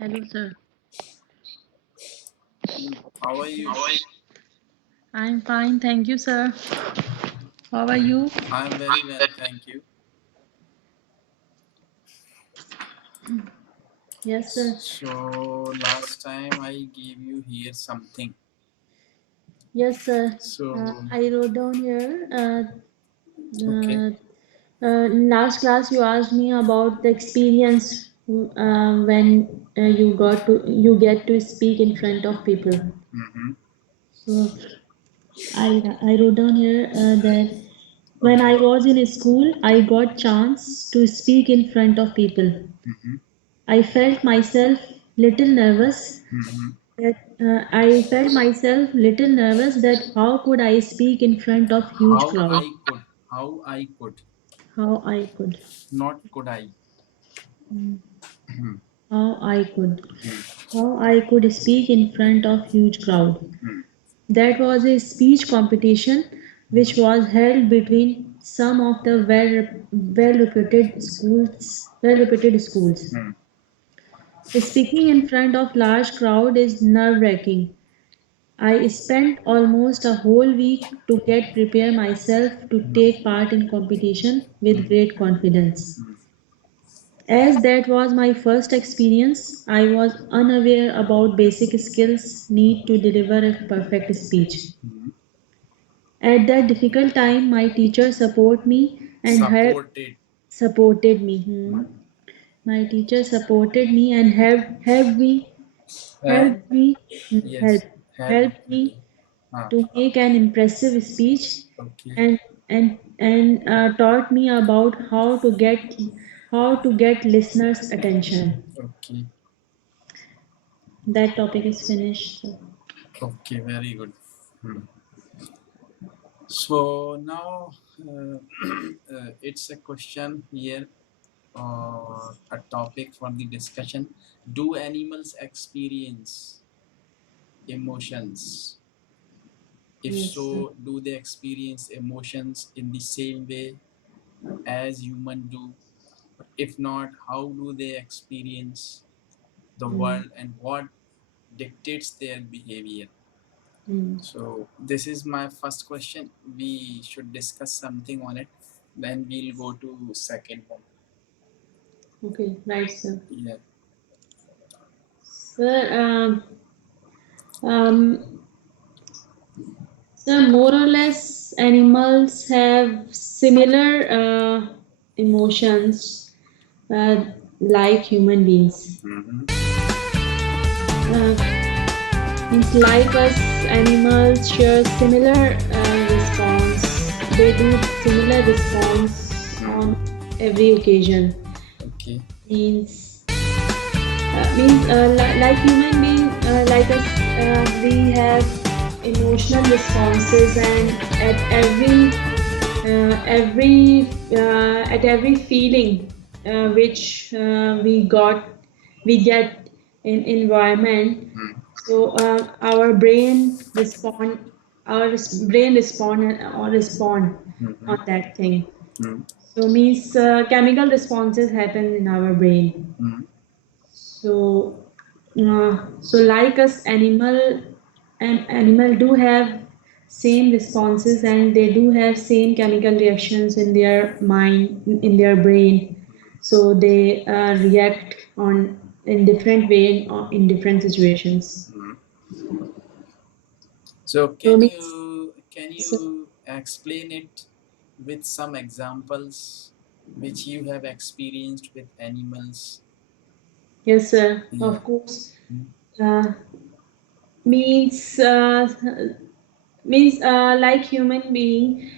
Hello, sir. How are you? I'm fine, thank you, sir. How are you? I am very well, thank you. Yes, sir. So last time I gave you here something. Yes, sir. So I wrote down here. okay, Last class, you asked me about the experience when you get to speak in front of people. mm-hmm. So I wrote down here that when Okay, I was in school, I got chance to speak in front of people. mm-hmm. I felt myself little nervous Mm-hmm. that I felt myself little nervous that how could I speak in front of huge How crowd? I could, how I could, How I could, not could I. mm, Mm-hmm. how I could, how I could speak in front of huge crowd. That was a speech competition which was held between some of the well reputed schools. Mm-hmm. Speaking in front of large crowd is nerve wracking. I spent almost a whole week to get prepare myself to take part in competition with great confidence. As that was my first experience, I was unaware about basic skills need to deliver a perfect speech. At that difficult time, my teacher Supported. supported me. My teacher supported me and And help yes, help. helped me Ah, to make an impressive speech okay, and taught me about how to get listeners' attention. okay, That topic is finished. okay, very good. Hmm. So now it's a question here, a topic for the discussion. Do animals experience emotions? If Yes, sir. so, do they experience emotions in the same way as humans do? If not, how do they experience the Mm, world and what dictates their behavior? mm. So this is my first question. We should discuss something on it. Then we'll go to second one. Okay, right, sir. Yeah. Sir, um, sir, more or less, animals have similar emotions uh, like human beings. Mm-hmm. Uh, Means like us, animals share similar response. They do similar response on Mm-hmm. every occasion. Okay. Like human being, like us, we have emotional responses, and at every feeling which we get in environment. So brain respond Mm-hmm. on that thing. Mm-hmm. So means chemical responses happen in our brain. Mm-hmm. So, like us, animal do have same responses, and they do have same chemical reactions in their mind, in their brain. So they react on in different way in different situations. So So can means, you explain it with some examples which you have experienced with animals? yes, sir, Yeah. of course. Uh, means uh, like human being,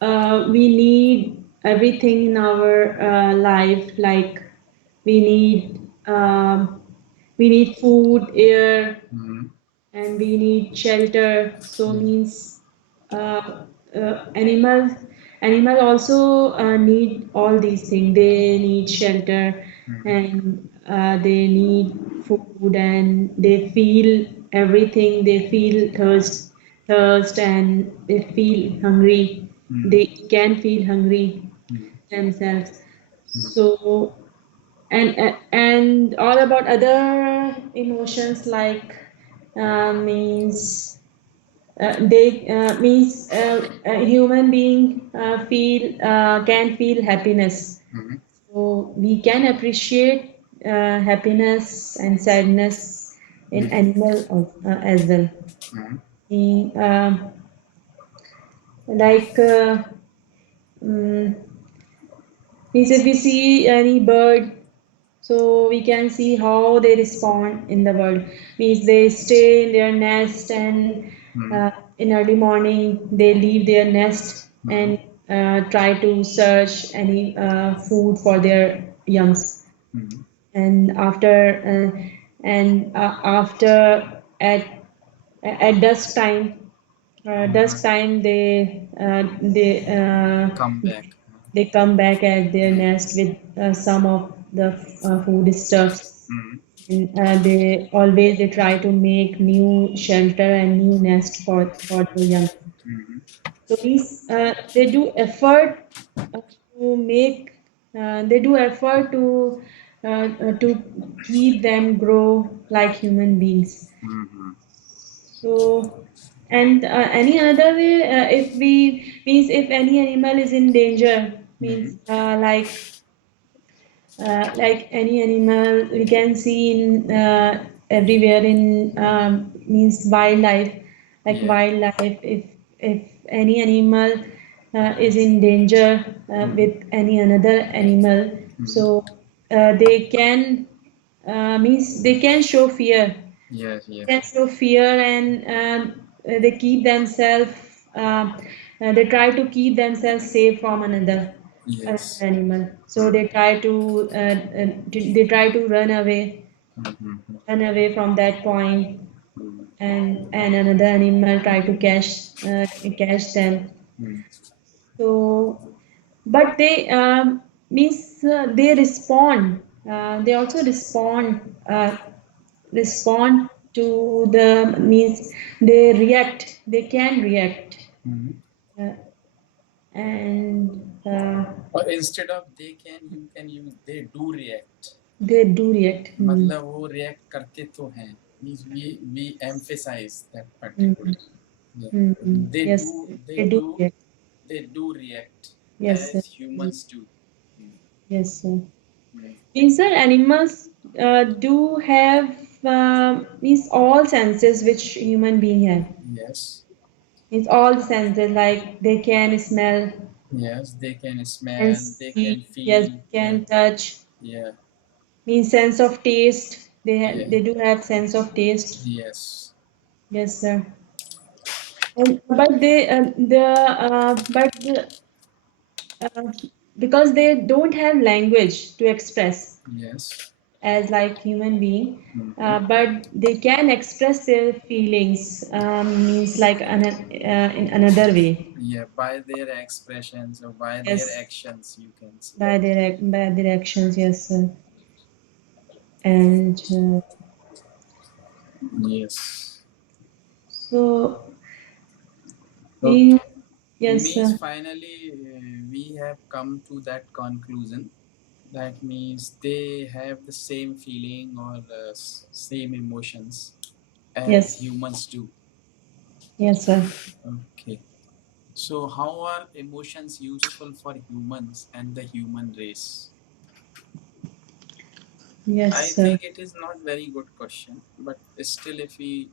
we need everything in our life, like we need food, air, Mm-hmm. and we need shelter. So means uh, animal also need all these things. They need shelter, and they need food, and they feel everything. They feel thirst, and they feel hungry. Mm-hmm. They can feel hungry themselves. So and all about other emotions like means they means a human being feel can feel happiness. Mm-hmm. So we can appreciate happiness and sadness in animal as well. Mm-hmm. In, like mm, means if we see any bird, so we can see how they respond in the world. Means they stay in their nest and Mm-hmm. uh, in early morning they leave their nest Mm-hmm. and try to search any food for their youngs. Mm-hmm. And after at dusk time Come back. they come back at their nest with some of the food stuffs. Mm-hmm. And they try to make new shelter and new nest for the young. Mm-hmm. So these they do effort to make they do effort to keep them grow like human beings. Mm-hmm. So, and any other way, if we means if any animal is in danger, Mm-hmm. means like any animal we can see in everywhere in means wildlife, like Yeah. wildlife. If any animal is in danger Mm-hmm. with any another animal, Mm-hmm. so they can means they can show fear Yes. Yes. sense of fear and they keep themselves they try to keep themselves safe from another Yes. animal, so they try to Mm-hmm. run away from that point, Mm-hmm. and another animal try to catch them. Mm-hmm. So but they means they respond they also respond to the means they can react Mm-hmm. uh, and Or instead of they can, you can use they do react. they do react. मतलब वो react करते तो हैं. Means we emphasize that Hmm. particular. Yeah. They Yes, do they they do do react. they do react Yes, sir. as humans do. Mm. Yes, sir. Mm. These are animals do have these all senses which human being have. Yes. It's all the senses like they can smell Yes. They can and smell. They can see. Yes, feel. they Yeah. can touch. Yeah. Means sense of taste. Yeah. They do have sense of taste. Yes. Yes, sir. And, but uh, because they don't have language to express Yes. as like human being, Mm-hmm. but they can express their feelings. Means like in another way. Yeah. By their expressions or by their Yes, actions, you can say. by their actions. Yes, sir. And Yes. so So we yes, means sir. finally we have come to that conclusion. That means they have the same feeling or same emotions as Yes, humans do. yes, sir. Okay. So how are emotions useful for humans and the human race? I Yes, sir. think it is not very good question, but still if we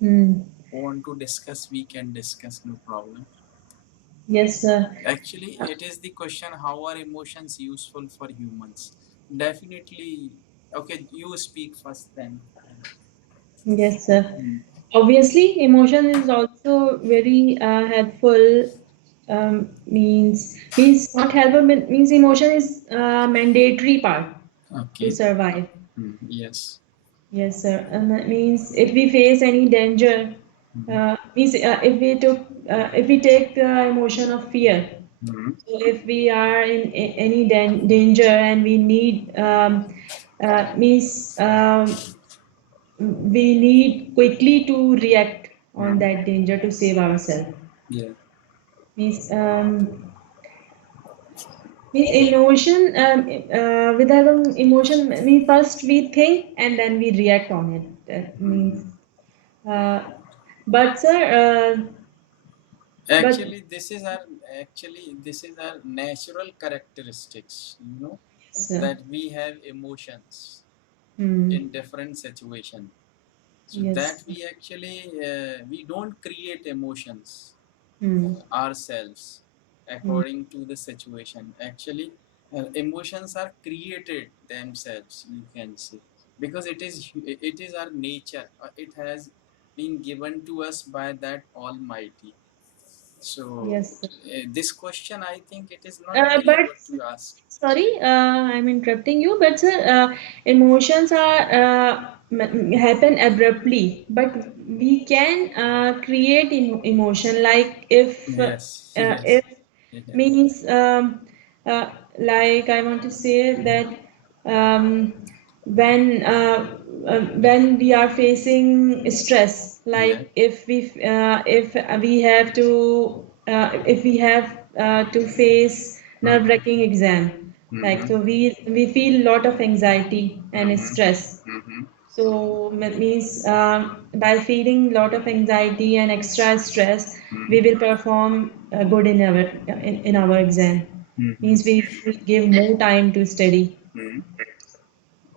Hmm. want to discuss, we can discuss, no problem. Yes, sir. Actually, it is the question how are emotions useful for humans? Definitely. Okay, you speak first then. Yes, sir. Hmm. Obviously, emotion is also very helpful. Means not helpful means emotion is mandatory part to Okay. survive. Hmm. Yes. Yes, sir. And that means if we face any danger, Hmm. means if we take the emotion of fear. Hmm. So if we are in any danger and we need means we need quickly to react on Hmm. that danger to save ourselves. Yeah. Means Means emotion, without an emotion, we first we think and then we react on it. Means, uh, but sir, but Actually, this is our natural characteristics. You know sir, that we have emotions hmm, in different situation. So that yes, we don't create emotions hmm, ourselves hmm, according to the situation. Actually, emotions are created themselves. You can say because it is our nature. It has been given to us by that Almighty. So yes, sir. this question, I think, it is not very But good to ask. sorry, I'm interrupting you, but sir, emotions are happen abruptly, but we can create emotion like Yes, yes, if yeah, means uh, like I want to say that um, when we are facing stress, yeah. like if we have to if we have to face Mm-hmm. nerve-wracking exam, like Mm-hmm. so we feel a lot of anxiety and Mm-hmm. stress. Mm-hmm. So that means by feeling a lot of anxiety and extra stress, we Mm-hmm. will perform good in our exam. Mm-hmm. Means we will give more time to study. Mm-hmm.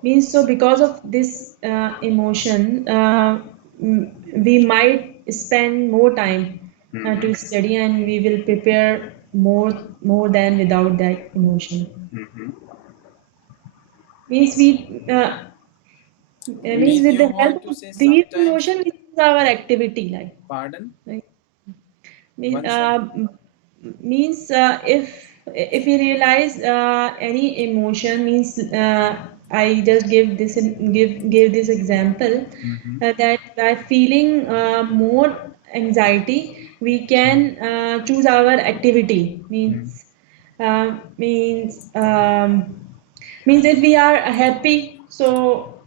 Means so because of this emotion, we might spend more time to Mm-hmm. study, and we will prepare more than without that emotion. Mm-hmm. Means means Means with you the help want to of say these sometimes, emotion, we choose our activity pardon, like mean, once again. means if we realize any emotion means I just give this example Mm-hmm. that by feeling more anxiety we can choose our activity means if we are happy, so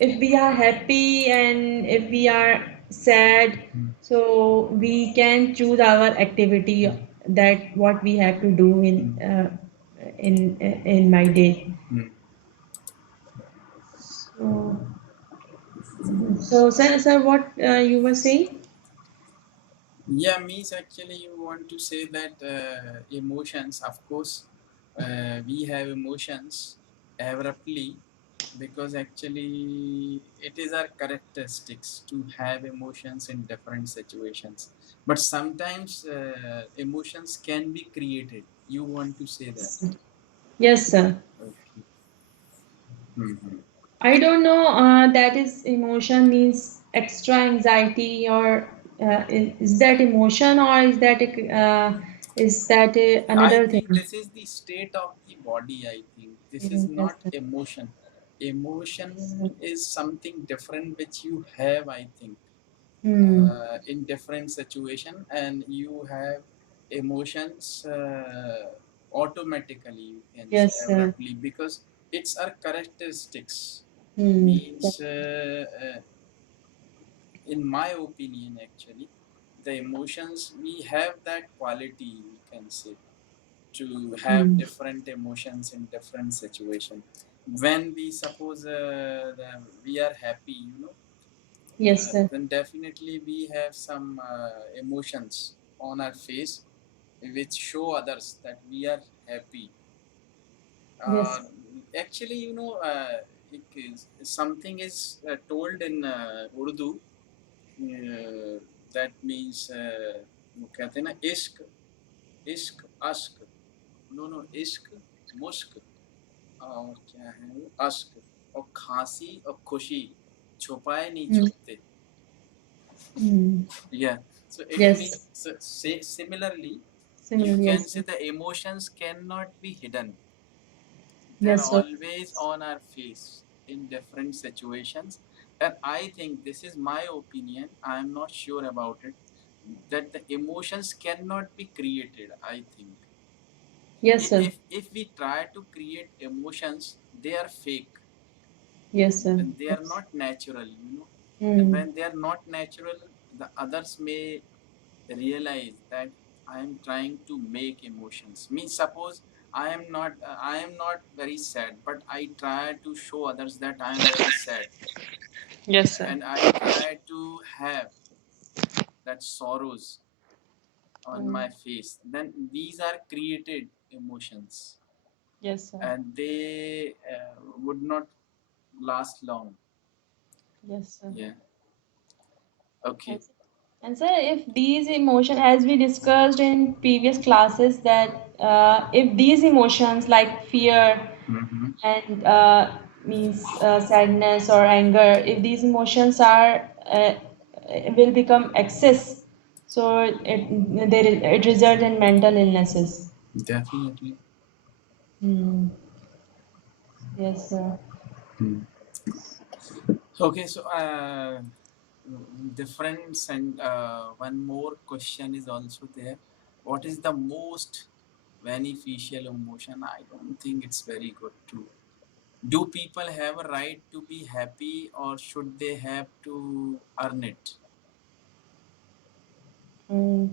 if we are happy and if we are sad, so we can choose our activity that what we have to do in my day. Mm-hmm. So, so sir, what you were saying? Yeah, means actually you want to say that emotions, of course, we have emotions abruptly because actually it is our characteristics to have emotions in different situations. But sometimes emotions can be created. You want to say that. Yes, sir. Okay. Mm-hmm. I don't know. That is emotion means extra anxiety, or is that emotion, or is that I another think thing? this is the state of the body. I think this is Mm, yes, not sir. emotion. Yes, Emotion sir. is something different which you have, I think, Hmm. in different situation, and you have emotions automatically. You can say Yes, sir. abruptly because it's our characteristics. Hmm. Means, in my opinion, actually, the emotions we have that quality. You can say to have Hmm. different emotions in different situation when we suppose we are happy, Yes, sir. then definitely we have some emotions on our face which show others that we are happy. uh, Yes. Actually, something is told in Urdu, that means वो कहते हैं ना इश्क इश्क अश्क no no इश्क मुश्क और क्या है वो अश्क और खांसी और खुशी छुपाए नहीं Hmm. छुपते. Hmm. Yeah, so it means Yes. so, say similarly you Similar. can Yes, say sir. the emotions cannot be hidden. They're Yes, sir. always on our face in different situations, and I think this is my opinion, I'm not sure about it, that the emotions cannot be created, I think. Yes, sir. If we try to create emotions, they are fake Yes, sir. and they are Yes. not natural, and Hmm. when they are not natural, the others may realize that I am trying to make emotions. Means suppose I am not I am not very sad, but I try to show others that I am very sad, Yes, sir. and I try to have that sorrows on Mm. my face. Then these are created emotions, Yes, sir. and they would not last long. Yes, sir. Yeah. And, Okay. and sir, if these emotions, as we discussed in previous classes, that if these emotions like fear Mm-hmm. and means sadness or anger, if these emotions are will become excess, so it results in mental illnesses. Definitely. Hmm. Yes, sir. Hmm. Okay, so difference and one more question is also there. What is the most beneficial emotion? I don't think it's very good too. Do people have a right to be happy, or should they have to earn it? Hmm.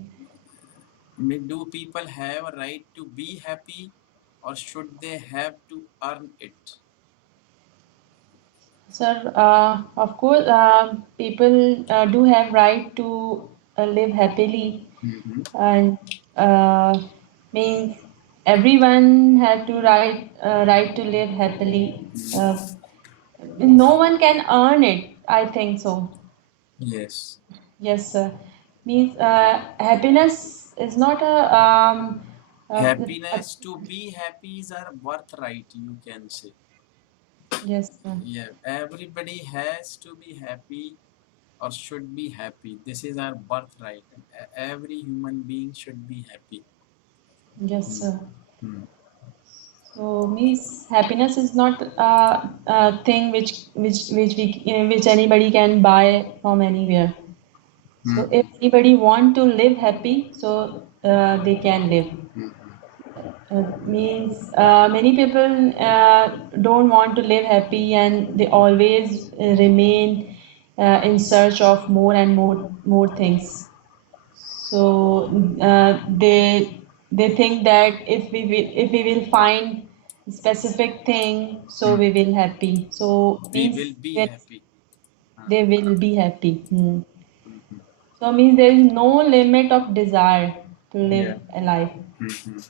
Do people have a right to be happy, or should they have to earn it? Sir, of course, people do have right to live happily, Mm-hmm. and uh, means everyone have to right to live happily. No one can earn it. I think so. Yes. Yes, sir. Means happiness is not a Happiness, to be happy is our birthright, you can say. yes, sir. Yeah, everybody has to be happy or should be happy. This is our birthright. Every human being should be happy. Yes, Hmm. sir. Hmm. So means happiness is not a thing which anybody can buy from anywhere. So if Hmm. anybody want to live happy, so they can live. Means many people don't want to live happy and they always remain in search of more and more things. So they think that if we will find specific thing, so Hmm. we will happy. So We will means be that happy. Huh. they will be happy. Hmm. Mhm. So means there is no limit of desire to Yeah. live a life. Mhm.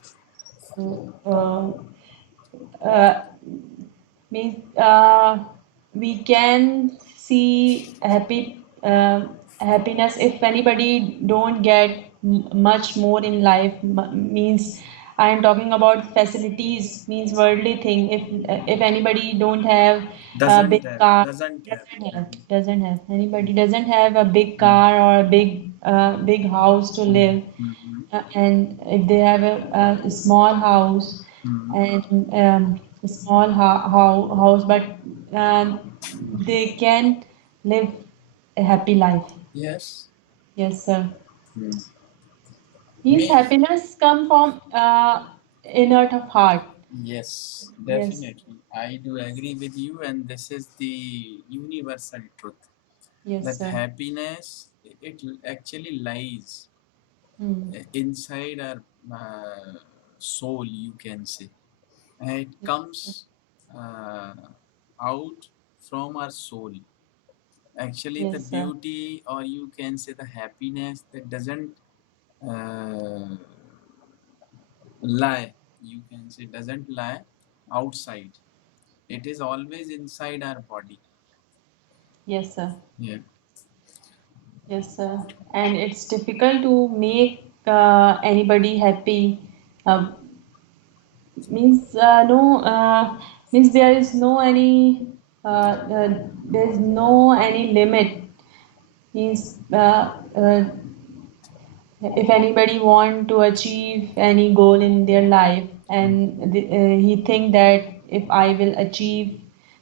So uh, means we can see happiness if anybody don't get much more in life means I am talking about facilities means worldly thing if anybody don't have a Doesn't big have. car Doesn't have. Mhm. doesn't have anybody doesn't have a big Mhm. car or a big house to live Mhm. and if they have a small house Mhm. and a small house, but they can live a happy life. Yes. Yes, sir. Hmm. Means Me. happiness come from inner of heart. Yes, Yes, definitely. I do agree with you, and this is the universal truth yes, that sir. happiness it actually lies Hmm. inside our soul, you can say, and it comes uh, out from our soul. Actually, the Yes, sir. beauty, or you can say the happiness, that doesn't uh, lie. You can say doesn't lie outside. It is always inside our body. Yes, sir. Yeah. Yes, sir. And it's difficult to make anybody happy. Uh, means no means there is no any limit means if anybody want to achieve any goal in their life and he think that if I will achieve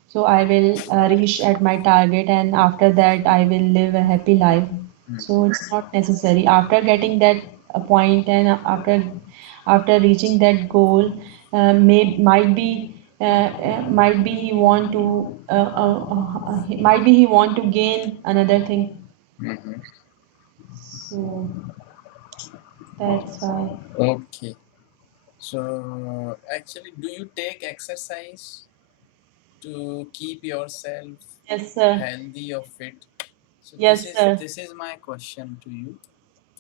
so I will reach at my target and after that I will live a happy life so Mhm. it's not necessary after getting that point and after reaching that goal might be might be he want to might be he want to gain another thing Mhm. so that's why Okay. So actually, do you take exercise to keep yourself Yes, sir. healthy or fit? So this Yes, is sir. this is my question to you.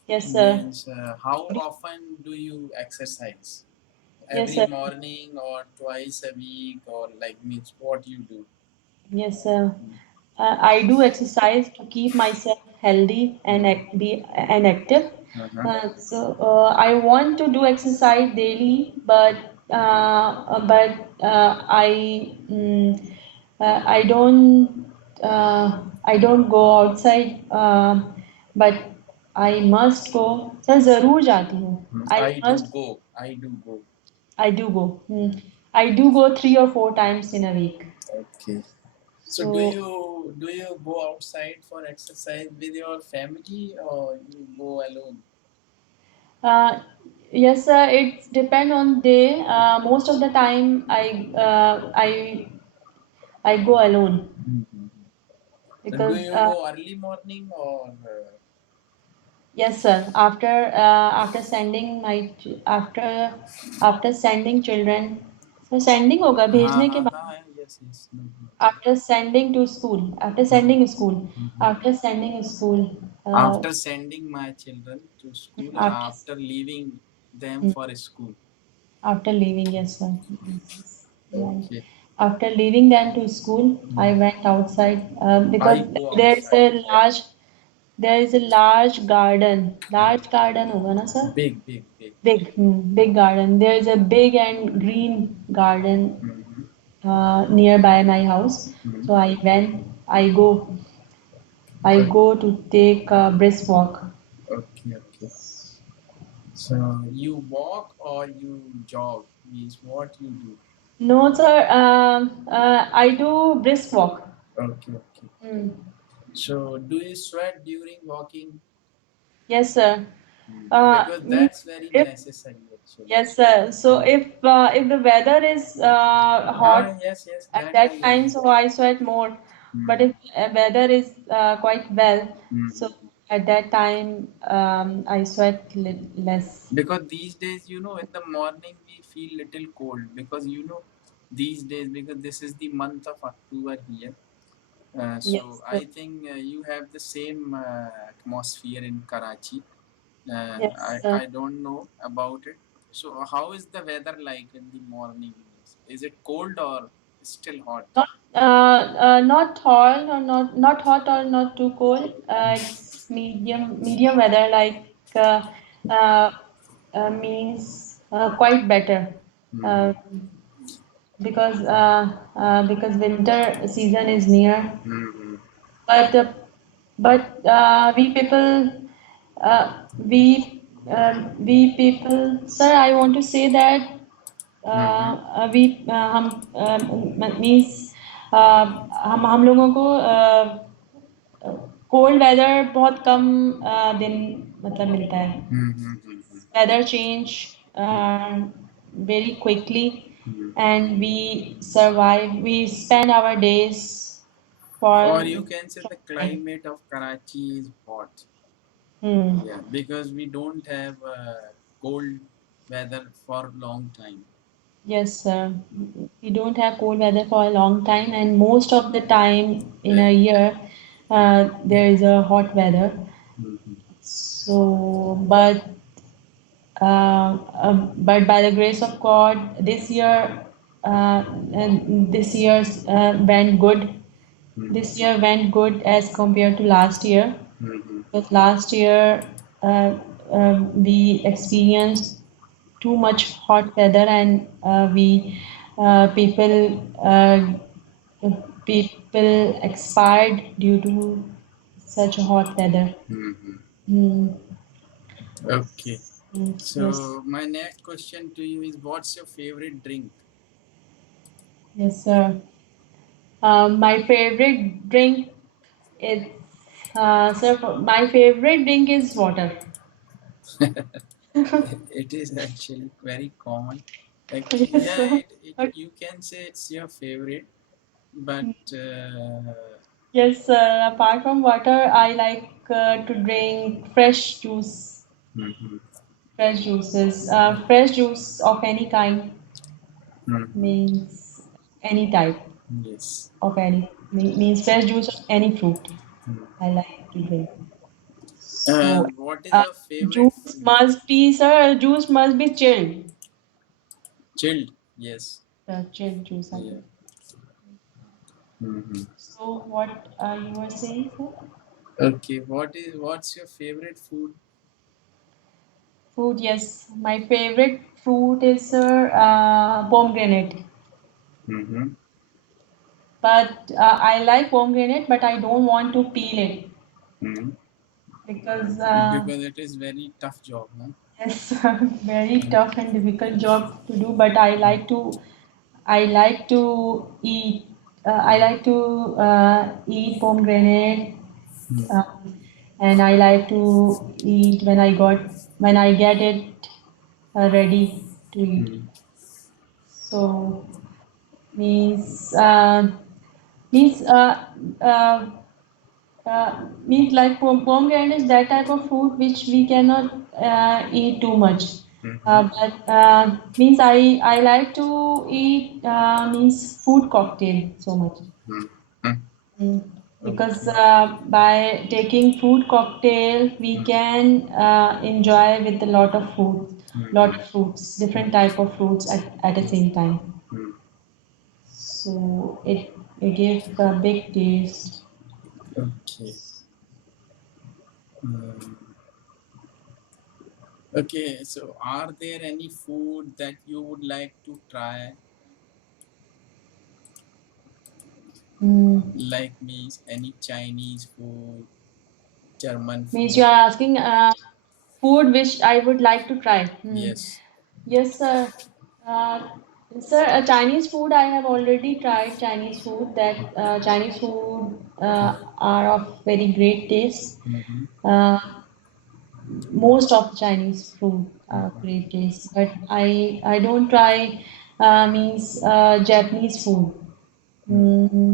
Yes, sir. Means how often do you exercise? Yes, Every sir. morning or twice a week or like means what you do? Yes, sir. I do exercise to keep myself healthy and be and active. Uh-huh. I want to do exercise daily, I don't go outside. But I must go. Sir जरूर जाती हूँ. I I do must. go. I do go. I do go. I do go 3 or 4 times in a week. Okay. So So. do you go outside for exercise with your family or you go alone? Uh, yes, sir. It depend on day. Most of the time, I go alone Mhm. So do because you go early morning or yes, sir. After sending after sending children, so sending होगा हाँ भेजने के हाँ बाद. हाँ yes yes no, no. After sending to school, after sending school, after sending school, After sending my children to school or after after leaving them mm, for school? after leaving, yes, sir. Yes, right. Okay. After leaving them to school, I went outside I because go there's outside. a large there is a large garden. Large garden होगा ना sir? Big, big, big. Big garden. There is a big and green garden Mm-hmm. nearby my house. So I go to take a brisk walk. Okay, okay. So you walk or you jog means what you do. No, sir. I do brisk walk. Okay, okay. Hmm. So do you sweat during walking? Yes, sir. Because Means that's very if necessary actually. yes, sir. So if the weather is hot Yes, yes, at that I that time, agree. so I sweat more. But Hmm. if weather is quite well, so Hmm. at that time I sweat less. Because these days, in the morning we feel little cold because these days because this is the month of October here. So Yes, sir. I think you have the same atmosphere in Karachi. Yes, I don't know about it. So how is the weather like in the morning? Is it cold or still hot? not hot or not hot or not too cold. It's medium weather uh, uh, means quite better. Mm-hmm. Uh, because winter season is near. Mm-hmm. But we people, sir, I want to say that Mm-hmm. means हम लोगों को cold weather बहुत कम दिन मतलब मिलता है. Mm-hmm. Weather change very quickly, Mm-hmm. and we survive. We spend our days Or for you can say the climate of Karachi is hot. hmm. Yeah, because we don't have cold weather for long time. Yes, sir. We don't have cold weather for a long time, and most of the time in Yeah. a year, there is a hot weather. Mhm. So, but by the grace of God, this year's went good. Mhm. This year went good as compared to last year. Mhm. But last year, we experienced too much hot weather, and we people people expired due to such hot weather. Mhm. Mm, Okay. yes, So my next question to you is, what's your favorite drink? yes, sir. My favorite drink is, my favorite drink is water. It is actually very common. Actually, Yes, yeah, sir. you can say it's your favorite, but Yes, sir. Apart from water, I like to drink fresh juice. mhm. Fresh juices. Fresh juice of any kind Hmm. means any type Yes. of any means fresh juice of any fruit. Hmm. I like to drink. So And what is uh, your favorite juice food? must be, sir. Juice must be chilled. Chilled. Yes. Chilled juice. I Yeah. mean. Hmm. So what you were saying, sir? Okay. What's your favorite food? Fruit, yes. My favorite fruit is, sir, pomegranate. Mm-hmm. But I like pomegranate, but I don't want to peel it Hmm. because Because it is very tough job, huh? it's a very Hmm. tough and difficult job to do. But I like to eat. I like to eat pomegranate, um, and I like to eat when I get it ready to eat. Hmm. So means uh, means uh, uh, means like pomegranate is that type of fruit which we cannot eat too much. Hmm. But means I like to eat means food cocktail so much. Hmm. Hmm. Mm. Because Okay. by taking food cocktail we Hmm. can enjoy with a lot of food, lot Hmm. of fruits, different type of fruits at the same time. Hmm. So it gives a big taste. Okay. Hmm. Okay. So, are there any food that you would like to try? Mm. Like me, any Chinese food, German Means you food? are asking food which I would like to try. Hmm. Yes. Yes, sir. Uh, sir, Chinese food I have already tried Chinese food. That Chinese food are of very great taste. Mm-hmm. Uh, Most of Chinese food are great taste, but I don't try means Japanese food.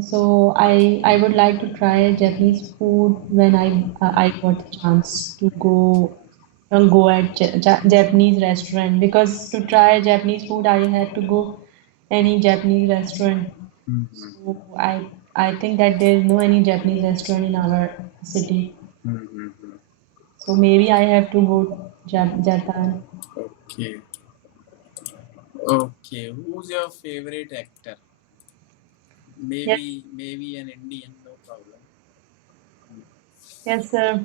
So I would like to try Japanese food when I got the chance to go at Japanese restaurant, because to try Japanese food I had to go any Japanese restaurant. Mm-hmm. So I think that there is no any Japanese restaurant in our city. Mm-hmm. So maybe I have to go Japan. Okay. Okay. Who's your favorite actor? Yes, Maybe an Indian, no problem. yes, sir.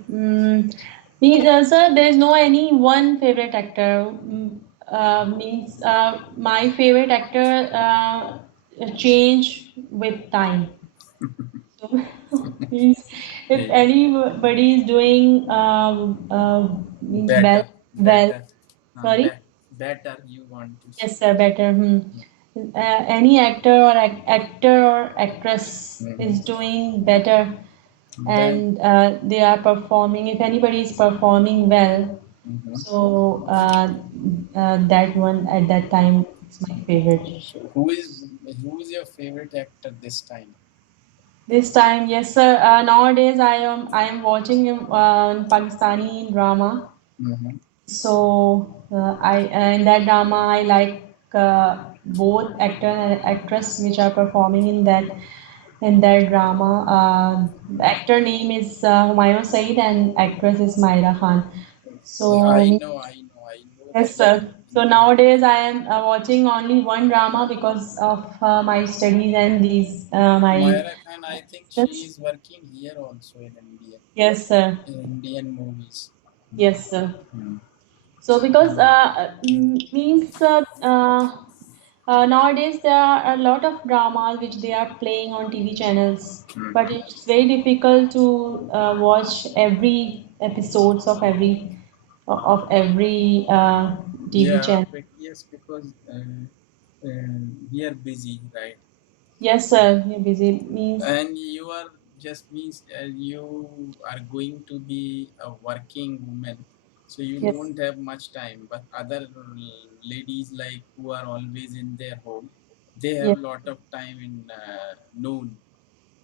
Sir, there is no any one favorite actor. Means my favorite actor change with time. So means if Yeah. anybody is doing means well, Better, well, better, sorry. better. You want to say? Yes, sir, better. Any actor or actor or actress is Mm-hmm. doing better, Then. and they are performing. If anybody is performing well, Mm-hmm. so that one at that time is my favorite. So who is your favorite actor this time? This time, yes, sir. Nowadays, I am watching Pakistani drama. Mm-hmm. So I in that drama I like both actor and actress which are performing in that drama. The actor name is Humayun Saeed and actress is Myra Khan. Okay. So I know yes, Myra sir. So Khan. nowadays I am watching only one drama because of my studies and these my Myra Khan, I think she yes, is working here also in India, yes, sir. in Indian movies. Yes, sir. Hmm. So because means nowadays there are a lot of dramas which they are playing on TV channels, but Hmm. it's very difficult to watch every episodes of every TV Yeah, channel. yes, because we are busy, right? Yes, sir. You're busy. Means And you are just means you are going to be a working woman, so you yes, don't have much time. But other ladies like who are always in their home, they have yes, lot of time in noon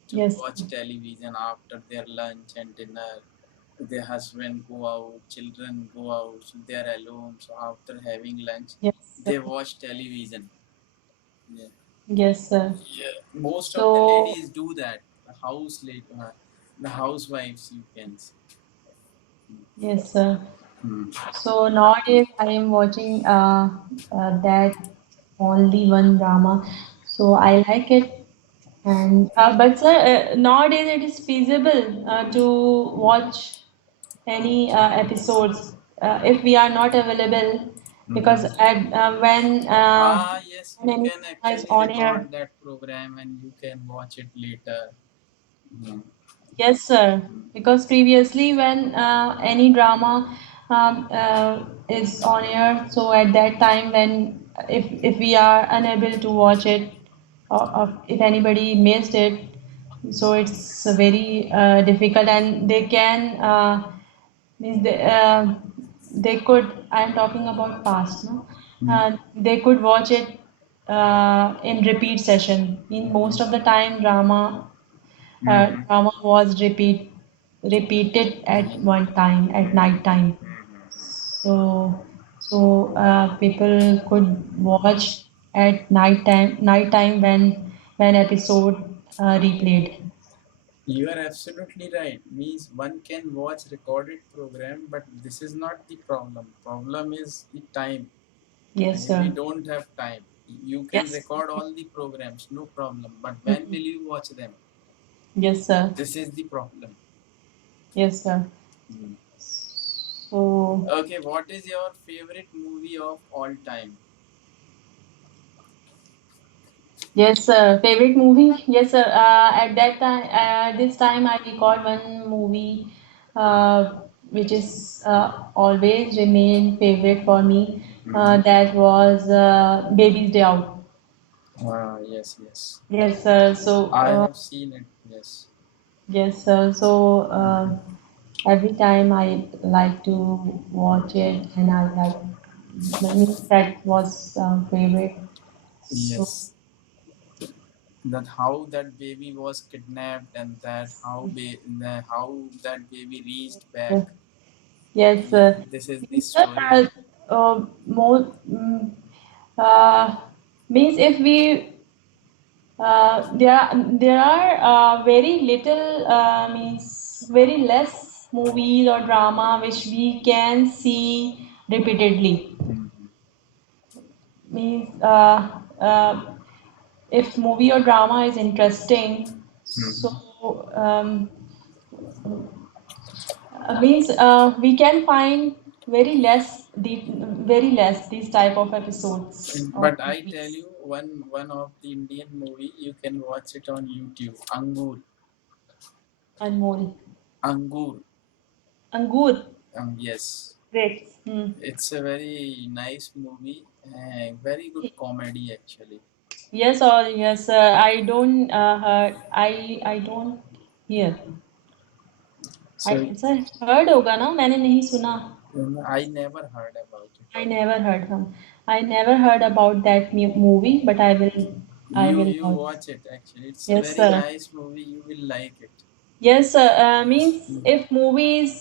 to yes, watch television after their lunch and dinner. their husband go out, children go out, so they are alone. So after having lunch, Yes, sir. they watch television. Yeah. Yes, sir. Yeah. Most of the So, ladies do that. The housewives, you can say. yes, sir. Hmm. So nowadays I am watching that only one drama. So I like it. And but sir, nowadays it is feasible to watch any episodes if we are not available because Mhm. Yes, when you any can drama is actually on air. record that program and you can watch it later. Mhm. Yes, sir. Because previously, when any drama is on air, so at that time, when if we are unable to watch it, or if anybody missed it, so it's very difficult, and they can means they could. I'm talking about past, no? They could watch it in repeat session. In most of the time, Mhm. drama was repeated at one time at night time. So people could watch at night time when episode replayed. You are absolutely right. Means one can watch recorded program, but this is not the problem. Problem is the time. Yes, We sir. don't have time. You can Yes. record all the programs, no problem. But when Mhm. will you watch them? Yes, sir. This is the problem. Yes, sir. Mm. So Okay, what is your favorite movie of all time? yes, sir. Favorite movie? Yes, sir. At that time, this time I recall one movie, which is always remain favorite for me. Mhm. That was Baby's Day Out. Yes, yes. Yes, sir. I have seen it. Yes. Yes, sir. Every time I like to watch it, and I like means that was favorite. So Yes. That how that baby was kidnapped and how that baby reached back. yes, Yeah, this is the means that story. more uh, means if we there are very little means very less movies or drama which we can see repeatedly. Mhm. Means if movie or drama is interesting, so Mhm. means we can find very less these type of episodes or But I tell movies. you, one of the Indian movie you can watch it on YouTube. Angur, Anmol. Angur. Angur. Yes, Great. Hmm. it's a very nice movie. Very good comedy actually. Yes or yes, I don't heard. I don't hear. So sir heard होगा ना मैंने नहीं सुना. I never heard about it. I never heard him. I never heard about that movie, but I will You watch. watch it actually. It's a Yes, very sir. nice movie. You will like it. Yes, sir. Means Mm. if movies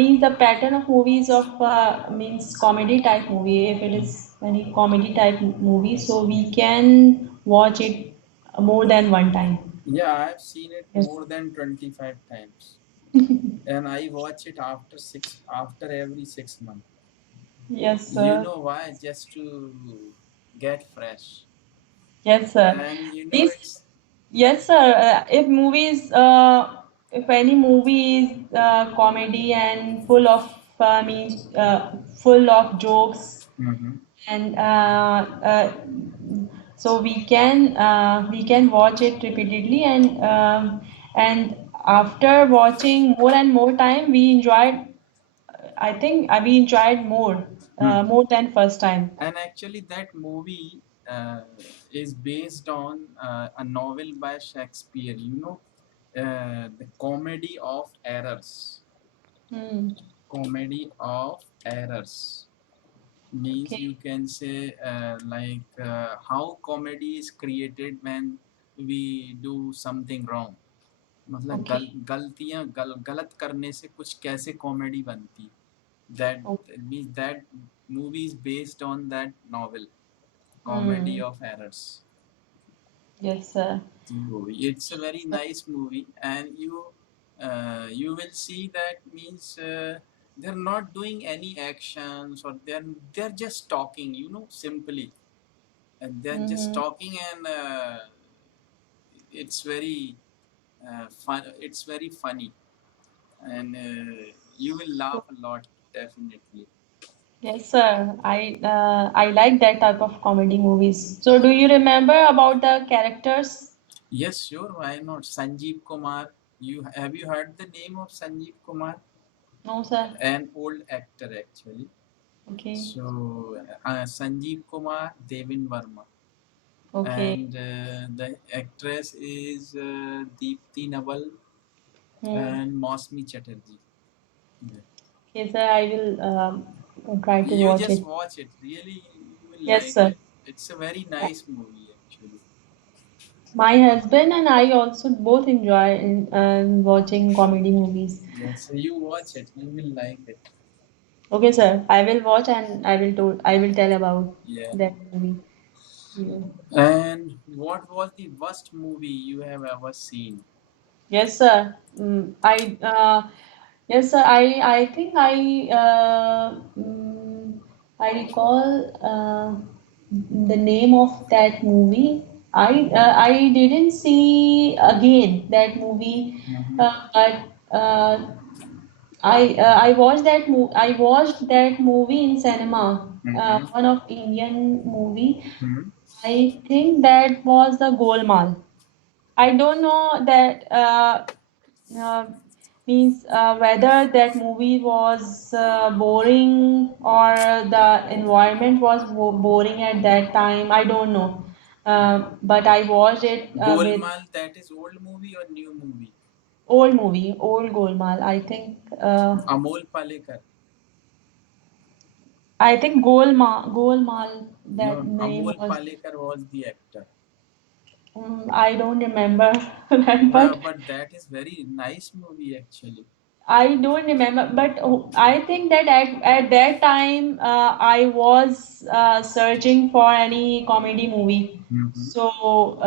means the pattern of movies of means comedy type movie. If it is any comedy type movie, so we can watch it more than one time. Yeah, I've seen it Yes. more than 25 times. And I watch it after every 6 months. Yes, You sir. know why? Just to get fresh. Yes, sir. And you know These it's yes, sir. If any movie is comedy and full of jokes, Mhm. and so we can watch it repeatedly, and after watching more and more time, we enjoyed. I think we enjoyed Hmm. more than first time. And actually that movie is based on a novel by Shakespeare, the comedy of errors. Hmm. Comedy of errors means Okay. you can say how comedy is created when we do something wrong. मतलब Okay. गलतियां गलत करने से कुछ कैसे comedy बनती, that Oh. Means that movie is based on that novel, comedy Hmm. Of errors Yes, sir. movie. It's a very nice movie, and you will see that means they're not doing any actions, or they're just talking, simply, and they're just Mm-hmm. talking, and it's very fun. It's very funny, and you will laugh a lot, definitely. Yes, sir. I like that type of comedy movies. So, do you remember about the characters? Yes, sure. Why not? Sanjeev Kumar. You heard the name of Sanjeev Kumar? No, sir. An old actor actually. Okay. So Sanjeev Kumar, Devin Verma, Okay. and the actress is Deepti Naval Hmm. and Mosmi Chatterjee. Yeah. Okay, sir. I will try to You watch just it. watch it. Really, you will Yes, like sir. it. It's a very nice movie actually. My husband and I also both enjoy watching comedy movies. Yes, so you watch it. You will like it. Okay, sir. I will watch and I will tell about Yeah. that movie. Yeah. And what was the worst movie you have ever seen? Yes, sir. Yes, sir. I think I recall the name of that movie. I didn't see again that movie, Mm-hmm. but I watched I watched that movie in cinema. Mm-hmm. One of Indian movie. Mm-hmm. I think that was the Golmaal. I don't know that uh, means whether that movie was boring or the environment was boring at that time. I don't know. But I watched it with Golmaal, that is old movie or new movie? old Golmaal. Amol Palekar. I think Golmaal. That No, name Amol was. Palekar was the actor. I don't remember that, but But that is very nice movie actually. I don't remember, but I think that at that time I was searching for any comedy movie. Mm-hmm. So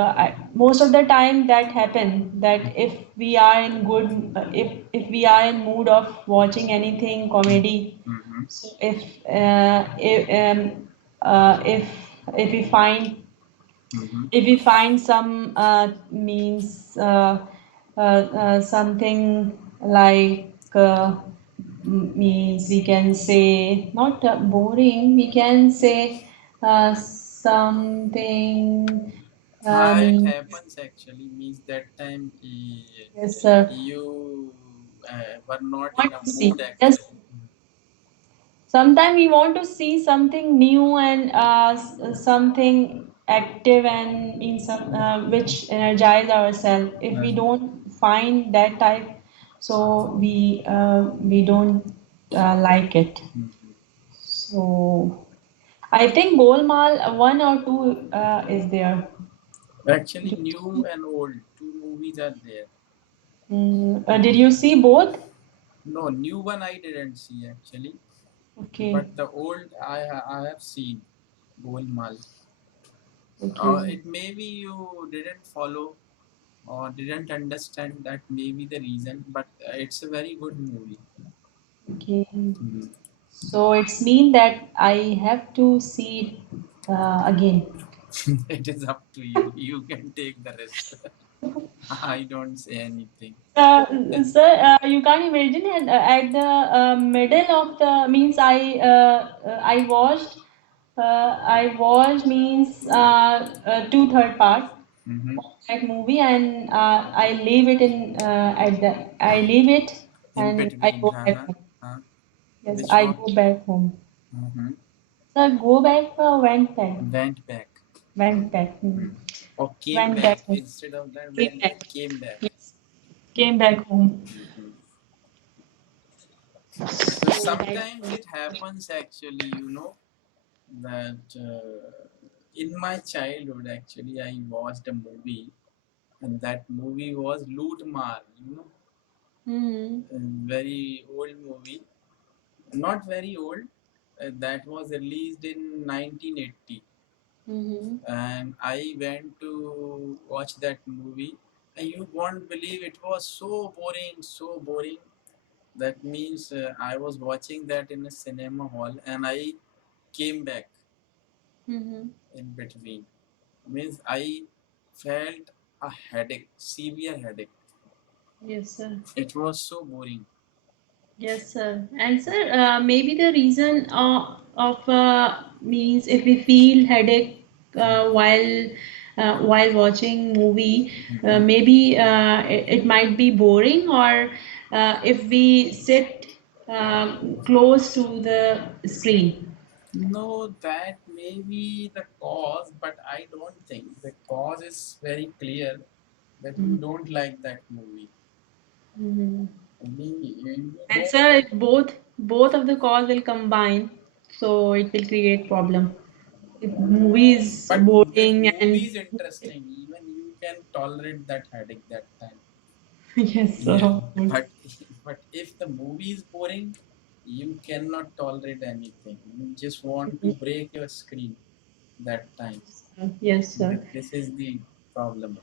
most of the time that happen that if we are in mood of watching anything comedy, Mm-hmm. so if we find Mm-hmm. some means something like means we can say not boring, we can say something It means happens actually. Means that time yes sir, you were not in want a to see, mood yes, actually. sometimes we want to see something new and something active and in some which energize ourselves. If we Uh-huh. don't find that type, so we don't like it. Mhm. So I think Golmaal one or two is there. Actually, new and old two movies are there. Did you see both? No, new one I didn't see actually, Okay, but the old I have seen. Golmaal. okay, It maybe you didn't follow or didn't understand, that may be the reason, but it's a very good movie. okay. Mhm. So it's mean that I have to see it again. It is up to you. You can take the rest. I don't say anything. Sir, you can't imagine at the middle of the means I watched means two third part Mm-hmm. of that movie and I leave it in at the I leave it In and I between, go back huh? home. Huh? Yes, Which I one? go back home. Mm-hmm. Sir, go back went back, Went back. went back, Or came went back back. home, Instead of that, came went, back. came back. Yes, came back home. Mhm. So So that. sometimes it happens actually, that in my childhood, actually, I watched a movie, and that movie was Loot Maar, Mm-hmm. a very old movie, not very old. That was released in 1980, Mm-hmm. and I went to watch that movie, and you won't believe it was so boring, so boring. That means I was watching that in a cinema hall, and I came back Mm-hmm. in between. Means I felt a headache, severe headache. Yes, sir. It was so boring. Yes, sir. And sir, maybe the reason of means if we feel headache while watching movie, Mhm. maybe it might be boring, or if we sit close to the screen. No, that may be the cause, but I don't think the cause is very clear that you don't like that movie. Mm-hmm. You And don't sir, think. if both of the cause will combine, so it will create problem. If movie is But if boring movie and is interesting, even you can tolerate that headache that time. yes, sir, Yeah, of course. but but if the movie is boring, you cannot tolerate anything. You just want to break your screen that time. Yes, sir. This is the problem.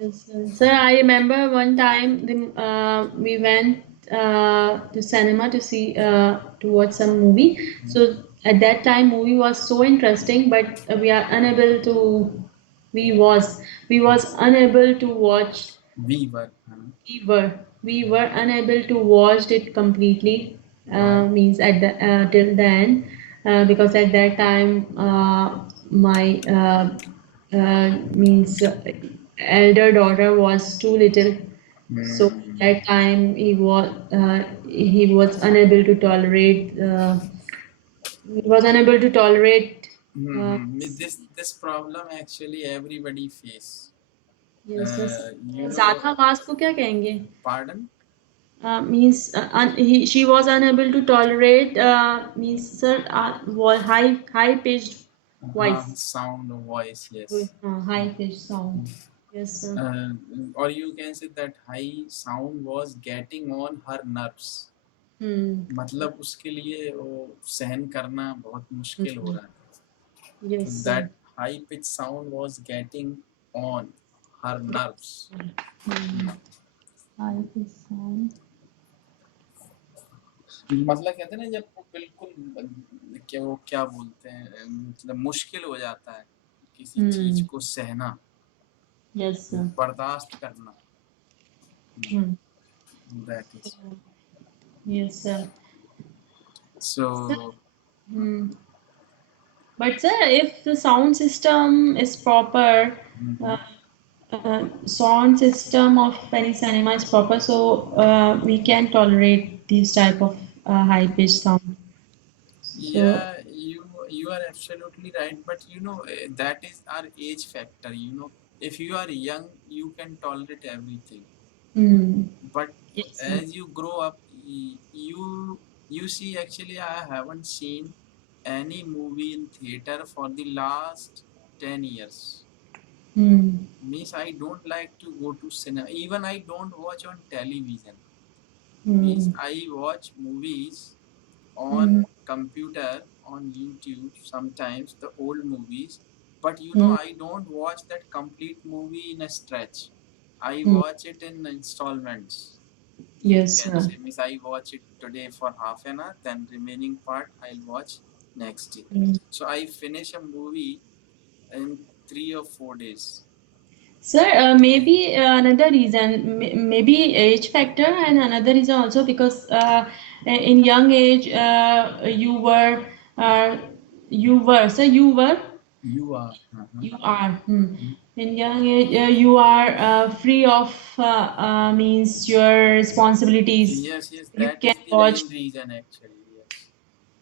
Yes, sir. Sir, I remember one time we went to cinema to see to watch some movie. So at that time, movie was so interesting, but we are unable to. We was unable to watch. We were. We were unable to watch it completely. Why? Means at the till then, because at that time my means elder daughter was too little, so at Hmm. that time he was unable to tolerate. He was unable to tolerate. Uh, This problem actually everybody face. yes, yes. You know, ज़्यादा आवाज को क्या कहेंगे? pardon? Means she was unable to tolerate means sir high pitched voice. Sound voice, yes. High pitched sound. Yes, sir. uh, or you can say that high sound was getting on her nerves. Hmm. मतलब उसके लिए वो सहन करना बहुत मुश्किल हो Hmm. रहा है. So Yes, sir. that high pitch sound was getting on her nerves. Hmm. High pitched sound. मतलब कहते हैं ना जब वो बिल्कुल क्या वो क्या बोलते हैं मतलब मुश्किल हो जाता है किसी चीज Hmm. को सहना, Yes, sir. बर्दाश्त करना. Hmm. That is Yes, sir. Sir, so. hmm. But sir, if the sound system is proper, uh, Mhm. sound system of any cinema is proper, so we can tolerate these type of high pitched sound. So Yeah, you are absolutely right, but that is our age factor. If you are young, you can tolerate everything. mm, But yes, sir. as you grow up, you see. Actually, I haven't seen any movie in theater for the last 10 years. Mm, Means I don't like to go to cinema. Even I don't watch on television. Means mm, I watch movies on mm, computer on YouTube sometimes the old movies, but mm, I don't watch that complete movie in a stretch. I mm. watch it in installments. You Yes, can sir. say means I watch it today for half an hour, then remaining part I'll watch next day. Mm. So I finish a movie in 3 or 4 days. Sir, maybe another reason, maybe age factor, and another reason also because in young age uh, you were. You are. You are. In young age, you are free of means your responsibilities. Yes, yes, You that can is the watch. main reason actually. Yes.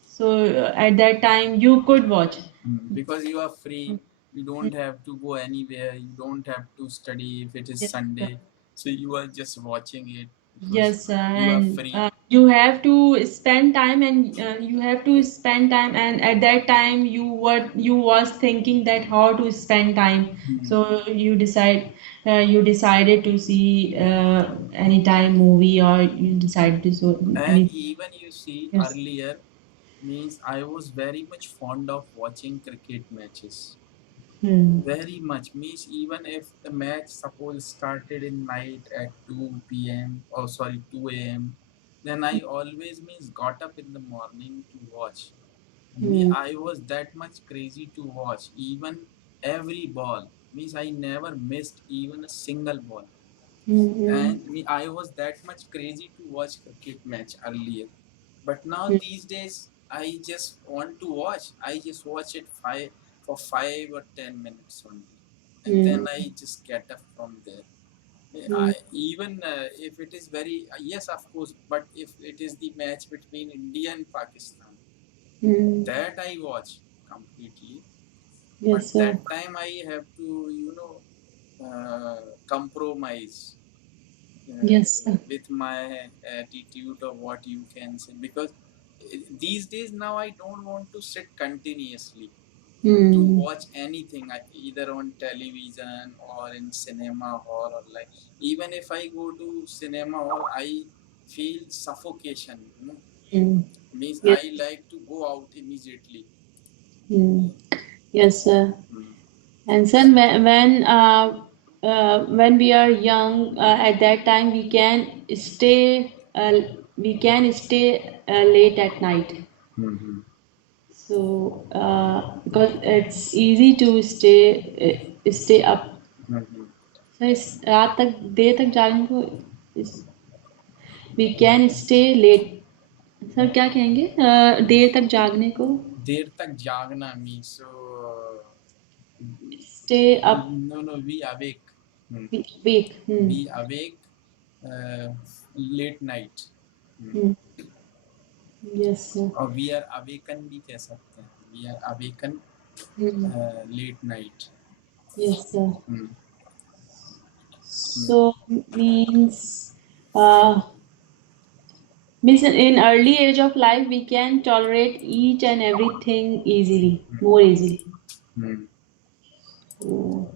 So at that time, you could watch. Because you are free, Mm, you mm, don't have to go anywhere, you don't have to study if it is yes, sir. Sunday, so you are just watching it, because Yes, you are and free. you have to spend time, and you have to spend time, and at that time you was thinking that how to spend time. Hmm. So you decided to see anytime movie, or you decided to so And any. even you see Yes. earlier, means I was very much fond of watching cricket matches. Hmm. Very much. Means even if the match suppose started in night at 2 p.m. or sorry 2 a.m. then I always means got up in the morning to watch. Me, Hmm. I was that much crazy to watch even every ball. Means I never missed even a single ball. Hmm. And me, I was that much crazy to watch cricket match earlier. But now Hmm. these days, I just want to watch. I just watch it for 5 or 10 minutes only, and then Hmm. I just get up from there. Hmm. Even if it is very yes, of course. But if it is the match between India and Pakistan, Hmm. that I watch completely. But Yes, sir. that time I have to, compromise Yes, sir. with my attitude or what you can say, because these days now I don't want to sit continuously to Hmm. watch anything, either on television or in cinema hall, or like even if I go to cinema hall I feel suffocation, Hmm. means Yes. I like to go out immediately. Hmm. Yes, sir. Mm. And then when we are young, at that time we can stay late at night. Mm-hmm. So because it's easy to stay up. Mm-hmm. So इस रात तक देर तक जागने को we can stay late. Sir क्या कहेंगे देर तक जागने को देर तक जागना means so stay up no, no, we awake. Hmm. week. Hmm. We awake uh, late night. Hmm. Hmm. Yes, sir. और we are awaken भी कह सकते हैं, we are awaken Hmm. late night. Yes, sir. Hmm. Hmm. So uh, means in early age of life we can tolerate each and everything easily, more easily. Hmm. So,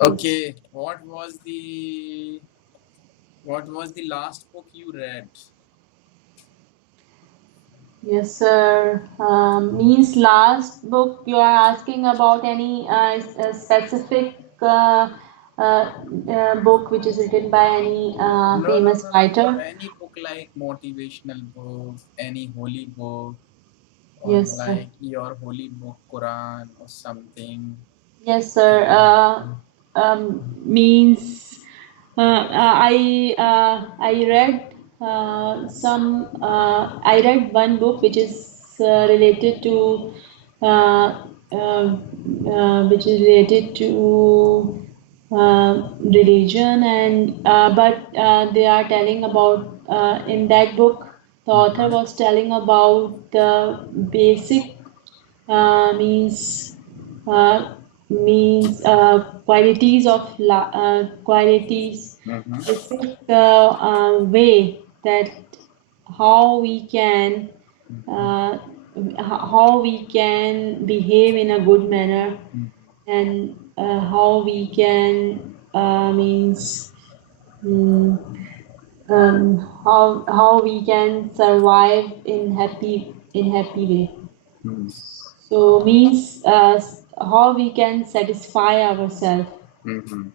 yes. Okay, what was the last book you read? Yes, sir. Means last book you are asking about any specific book which is written by any No, no, famous no, no, no. writer. Any book like motivational book, any holy book, or Yes, sir. like your holy book, Quran, or something. Yes, sir. Means I read I read one book which is related to uh, religion, and but they are telling about in that book the author Mm-hmm. was telling about the basic means uh, qualities of qualities, Mm-hmm. basic way that how we can uh, how we can behave in a good manner, Mm-hmm. and how we can means mm, how we can survive in happy way. Mm-hmm. So means how we can satisfy ourselves, Mm-hmm.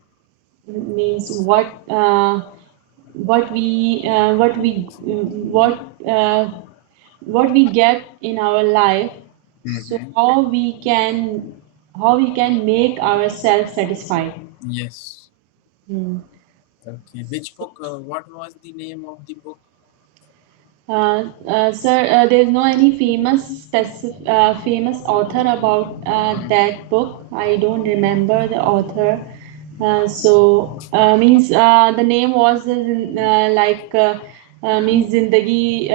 means what what we get in our life. So Mm-hmm. how we can make ourselves satisfied. Yes. Hmm. Okay. Which book? What was the name of the book? Sir, there's no any famous author about that book. I don't remember the author. Means the name was means जिंदगी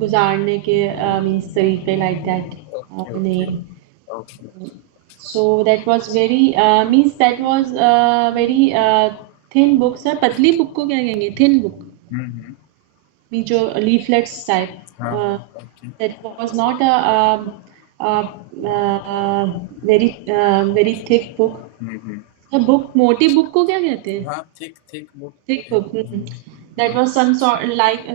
गुजारने के means तरीके like that Okay. Okay. name. Okay. So that was very means that was very thin book sir, पतली book को क्या कहेंगे? Thin book Mm-hmm. भी जो leaflets type. Okay. That was not a very thick book. Mm-hmm. Book मोटी book को क्या कहते हैं? Thick book. Thick book. That was some sort like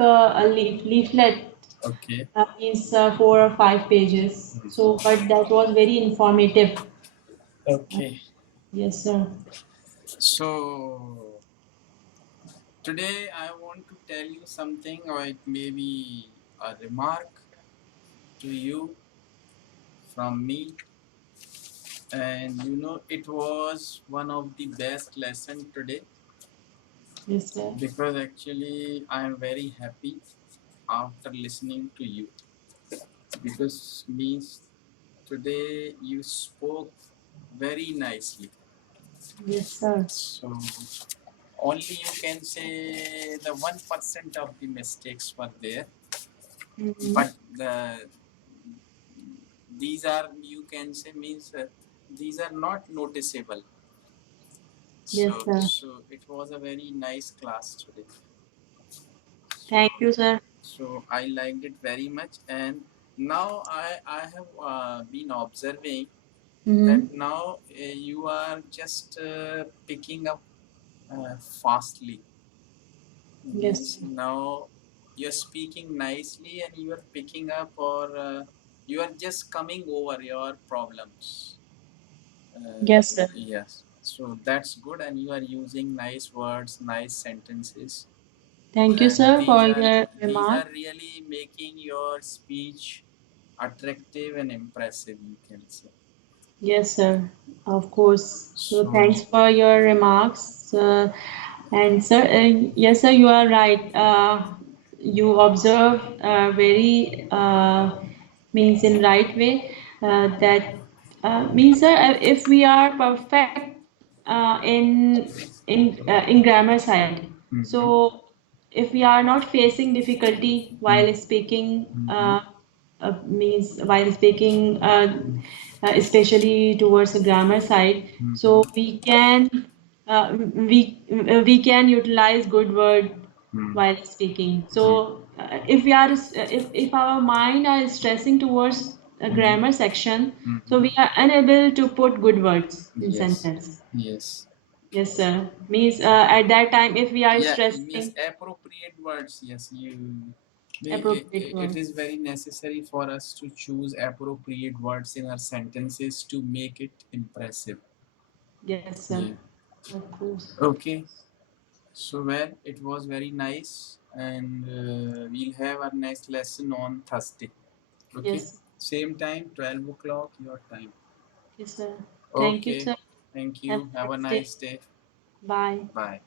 a leaflet. Okay. Means 4 or 5 pages. So, but that was very informative. Okay. Yes, sir. So today I want to tell you something, or it may be a remark to you from me. And you know, it was one of the best lesson today, Yes, sir. because actually I am very happy after listening to you, because means today you spoke very nicely. Yes, sir. So only you can say the 1% of the mistakes were there, but these are, you can say, means these are not noticeable. Yes, So sir. so it was a very nice class today. Thank you, sir. So I liked it very much, and now I have been observing that now you are just picking up fastly. Yes, Means sir. now you're speaking nicely and you are picking up, or you are just coming over your problems. Yes, sir. Yes, so that's good, and you are using nice words, nice sentences, Thank you, and sir, for your these remark. are really making your speech attractive and impressive, you can say. Yes, sir. Of course. So So thanks for your remarks. And sir, yes, sir, you are right. You observe very means in right way that means, sir, if we are perfect in grammar side, so if we are not facing difficulty while speaking, means while speaking, especially towards the grammar side, so we can utilize good word while speaking. So if our mind are stressing towards a grammar section, so we are unable to put good words in yes, sentence. yes. Yes, sir. Means at that time, if we are Yeah, yes, stressing, appropriate words. Yes, appropriate it word. is very necessary for us to choose appropriate words in our sentences to make it impressive. Yes, sir. Yeah. Of course. Okay. So well, it was very nice, and we'll have our next lesson on Thursday. Okay. Yes. Same time, 12 o'clock your time. Yes, sir. Thank you, Okay. sir. Thank Have you. a Have a nice day. nice day. Bye. Bye.